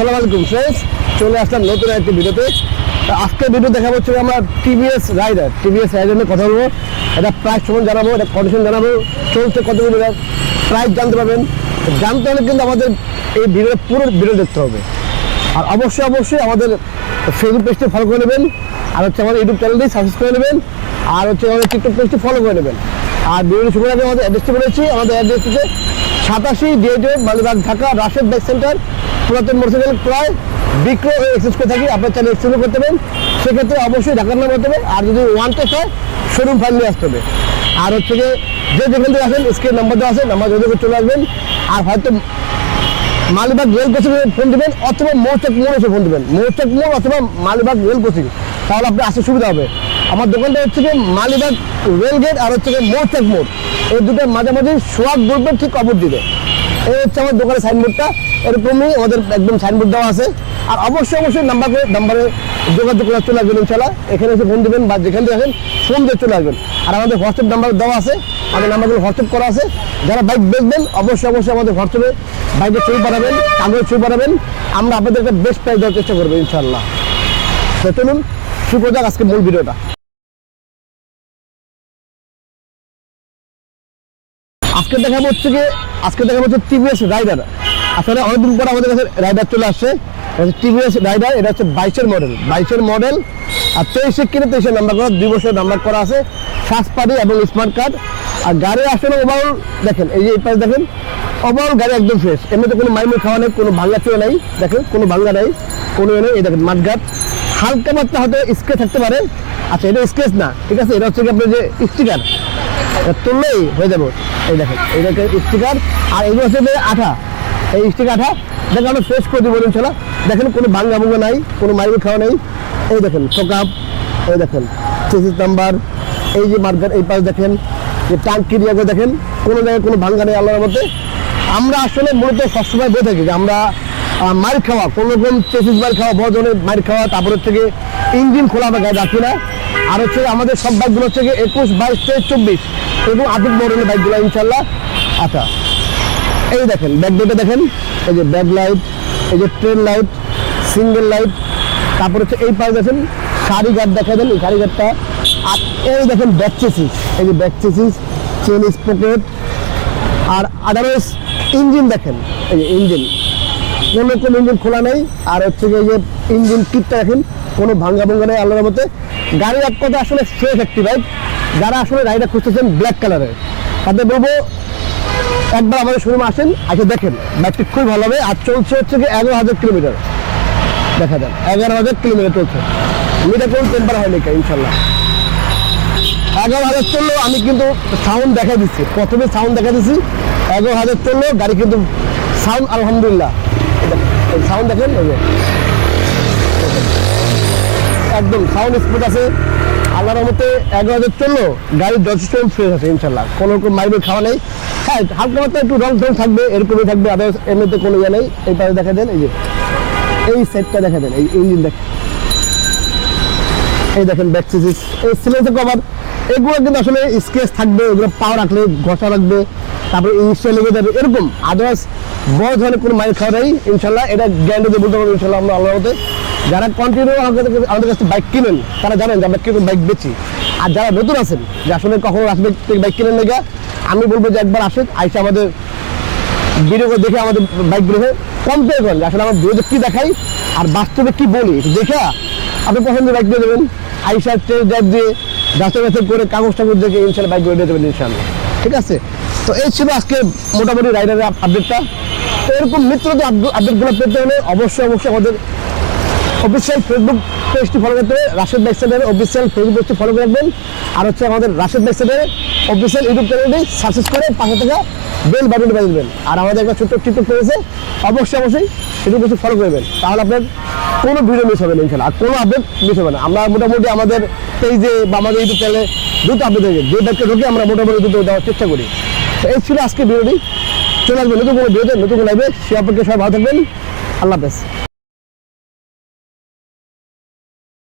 আসসালামু আলাইকুম ফ্রেন্ডস, চলে আসলাম নতুন একটি ভিডিওতে। আজকে ভিডিও দেখা হচ্ছে আমরা টিভিএস রাইডার নিয়ে কথা বলবো। এটা প্রাইস সম্বন্ধে জানাবো, এটা কন্ডিশন জানাবো, চলছে কত কিলোমিটার, প্রাইস জানতে পারবেন। জানতে হলে কিন্তু আমাদের এই পুরো ভিডিও দেখতে হবে। আর অবশ্যই আমাদের ফেসবুক পেজটি ফলো করে নেবেন, আর হচ্ছে আমাদের ইউটিউব চ্যানেলটি সাবস্ক্রাইব করে নেবেন, আর হচ্ছে আমাদের টিকটক পেজটি ফলো করে নেবেন। আর ভিডিওটি শুরু আগে আমাদের অ্যাড্রেসটি বলেছি। আমাদের অ্যাড্রেস হচ্ছে 87 DA Malibagh, Dhaka, Rashed bike centre. পুরাতন মোটরসাইকেল ক্রয় বিক্রয় এক্সচেঞ্জ করে থাকি, আপনার চাইলে এক্সচেঞ্জ করতে পারবেন। সেক্ষেত্রে অবশ্যই ঢাকার নাম হতে হবে, আর যদি ওয়ান টেস্ট হয় শোরুম ফাইল নিয়ে আসতে হবে। আর হচ্ছে যে যেখান থেকে আসেন স্ক্রিন নাম্বার দেওয়া আছে, নাম্বার যোগাযোগ চলে আসবেন। আর হয়তো মালিবাগ রেল কোচিং ফোন দেবেন, অথবা মৌচাক মোড় এসে ফোন দেবেন, মৌচাক মোড় অথবা মালিবাগ রেল কোচিং, তাহলে আপনি আসতে সুবিধা হবে। আমার দোকানটা হচ্ছে যে মালিবাগ রেল গেট আর হচ্ছে মৌচাক মোড়, এই দুটোর মাঝামাঝি সোহাগ গ্রুপের ঠিক অপর দিকে। এই হচ্ছে আমার দোকানের সাইনবোর্ডটা, এরকমই আমাদের একদম সাইনবোর্ড দেওয়া আছে। আর অবশ্যই নাম্বারে যোগাযোগ করে চলে আসবেন ইনশাল্লাহ। এখানে এসে ফোন দেবেন বা যেখান থেকে আসেন ফোন দিয়ে চলে আসবেন। আর আমাদের হোয়াটসঅ্যাপ নাম্বার দেওয়া আছে, আমাদের নাম্বারগুলো হোয়াটসঅ্যাপ করা আছে। যারা বাইক বেচবেন অবশ্যই আমাদের হোয়াটসঅ্যাপে বাইকের ছবি পাঠাবেন, কাগজের ছবি পাঠাবেন। আমরা আপনাদের একটা বেস্ট প্রাইস দেওয়ার চেষ্টা করবো ইনশাল্লাহ। তো চলুন শুরু করা যাক আজকে মূল ভিডিওটা। আজকে দেখাবো হচ্ছে টিভিএস রাইডার। আসলে অনেকদিন পর আমাদের কাছে রাইডার চলে আসছে, টিভিএস রাইডার। এটা হচ্ছে 22-এর মডেল, আর 23 কিনে 23 নাম্বার করা, 2 বছরের নাম্বার করা আছে, ফার্স্ট পার্টি এবং স্মার্ট কার্ড। আর গাড়ি আসলে ওভারঅল দেখেন, এই যে এই পাশে দেখেন, ওভারঅল গাড়ি একদম ফ্রেশ। এমনিতে কোনো মাইমুল খাওয়া নেই, কোনো ভাঙ্গা চুয়ে নেই, দেখেন কোনো ভাঙ্গা নেই, কোনো নেই। এই দেখেন মাঠঘাট, হালকা মাত্রা হয়তো স্কেচ থাকতে পারে। আচ্ছা, এটা স্কেচ না, ঠিক আছে, এটা হচ্ছে আপনার যে স্টিকার, তুললেই হয়ে যাবো। এই দেখেন স্টিকার, আর এগুলো হচ্ছে আঠা, এই স্টিকার আঠা। দেখেন আমরা ফ্রেশ করে দিব ইনশাল্লাহ। দেখেন কোনো ভাঙ্গা নাই, কোনো মাইমুল খাওয়া নেই। এই দেখেন চোকাপ, এই দেখেন চেসিস নাম্বার, এই যে মার্কেট, এই পাশ দেখেন যে টাঙ্কি দিয়ে দেখেন, কোনো জায়গায় কোনো ভাঙ্গা নেই আল্লাহর মধ্যে। আমরা আসলে মূলত সবসময় বলে থাকি যে আমরা মার খাওয়া, কোনো রকম চেসিস মার খাওয়া, বড় ধরনের মার খাওয়া, তারপর হচ্ছে গিয়ে ইঞ্জিন খোলা আমরা গায়ে রাখি না। আর হচ্ছে আমাদের সব বাইকগুলো হচ্ছে গিয়ে 21, 22, 23, 24 এবং আধুনিক মডেলের বাইকগুলো ইনশাল্লাহ। আচ্ছা, এই দেখেন ব্যাক লাইটটা দেখেন, এই যে ব্যাক লাইট, এই যে ট্রেন লাইট, সিঙ্গেল লাইট, তারপর হচ্ছে এই পাশে দেখেন সারি গার্ড দেখা দেন, এই সারি গার্ডটা। আর এই দেখেন ব্যাক চেসিস, এই যে ব্যাক চেসিস, চেন স্পকেট। আর আদারওয়াইজ ইঞ্জিন দেখেন, এই যে ইঞ্জিন, কোনো রকম ইঞ্জিন খোলা নেই। আর হচ্ছে এই যে ইঞ্জিন কিটটা দেখেন, কোনো ভাঙ্গা নেই আল্লাহর মধ্যে। গাড়ি এক কথা আসলে ফ্রেশ একটি বাইক। যারা আসলে রাইডার খুঁজতেছেন ব্ল্যাক কালারের, তাদের বলবো একবার আমাদের শোরুমে আসেন, আগে দেখেন, বাইকটি খুবই ভালো হবে। আর চলছে হচ্ছে কি 11,000 কিলোমিটার, দেখা যান 11,000 কিলোমিটার চলছে। মিটার কোন টেম্পার হয়নি ইনশাল্লাহ। 11,000 চললেও আমি কিন্তু সাউন্ড দেখা দিচ্ছি, প্রথমে সাউন্ড দেখা দিচ্ছি। 11,000 চললেও গাড়ি কিন্তু সাউন্ড আলহামদুলিল্লাহ, সাউন্ড দেখেন, একদম সাউন্ড স্পিড আছে আল্লাহর রহমতে। 11,000 চললো, গাড়ির যথেষ্ট ফ্রেশ আছে ইনশাল্লাহ, কোনো রকম মাইলেজ খাওয়া নেই। হ্যাঁ, হালকা মাত্রা একটু রং থাকবে, এরকমই থাকবে, আদার্স এমনিতে কোনো ইয়ে নেই। এই পাশে দেখা দেন, এই যে এই সেটটা দেখা দেন, এই ইঞ্জিন দেখেন, এই দেখেন ব্যাক চেসিস, এই সিলেন্সার কভার, এগুলো কিন্তু আসলে স্কেচ থাকবে, এগুলো পাওয়ার রাখলে ঘষা রাখবে, তারপরে ইনস্টল লেগে যাবে, এরকম আদার্স বড় ধরনের কোনো মাইল খাওয়া নেই ইনশাল্লাহ। এটা গ্যারান্টি দিয়ে বলতে পারবো ইনশাল্লাহ আমরা আল্লাহর মধ্যে। যারা কন্টিনিউ আমাদের কাছে বাইক কিনেন তারা জানেন যে আমরা কিন্তু বাইক বেচি। আর যারা নতুন আছেন যে আসলে কখনো আসবে বাইক কিনেন লেগে, আমি বলবো যে একবার আসেন, আইসা আমাদের ভিডিও করে দেখে আমাদের বাইকগুলো কম্পেয়ার করেন, আসলে আমার ভিডিওতে কী দেখাই আর বাস্তবে কী বলি, দেখে আপনি পছন্দের বাইক দিয়ে দেবেন। আইসা টেস্ট ড্রাইভ দিয়ে যাচাই করে কাগজ দেখে ইনশাল্লাহ বাইক দিয়ে দেবেন ইনশাল্লাহ, ঠিক আছে। তো এই ছিল আজকে মোটামুটি রাইডারের আপডেটটা। তো এরকম নিত্য আপডেটগুলো পেতে হলে অবশ্যই আমাদের অফিসিয়াল ফেসবুক পেজটি ফলো করতে হবে, রাশেদ বাইক সেন্টারের অফিসিয়াল ফেসবুক পেজটি ফলো করে রাখবেন। আর হচ্ছে আমাদের রাশেদ বাইক সেন্টারের অফিসিয়াল ইউটিউব চ্যানেলটি সাবস্ক্রাইব করে পাশে থাকা বেল বাটনটি বাজিয়ে দেবেন। আর আমাদের একটা ছোট্ট টিকটক পেয়েছে, অবশ্যই ইউটিউব পেজটি ফলো করবেন, তাহলে আপনার কোনো ভিডিও মিস হবে না ইনশাল্লাহ, আর কোনো আপডেট মিস হবে না। আমরা মোটামুটি আমাদের পেজে বা আমাদের ইউটিউব চ্যানেলে দুটো আপডেট হয়ে যায়, যে বাইকটা ঢুকে আমরা মোটামুটি দুটো দেওয়ার চেষ্টা করি। তো এই ছিল আজকে ভিডিওটি। চলে আসবে নতুন কোনো ভিডিওতে, নতুন লাইভে। সে আপনাকে সবাই ভালো থাকবেন। আল্লাহ হাফেজ।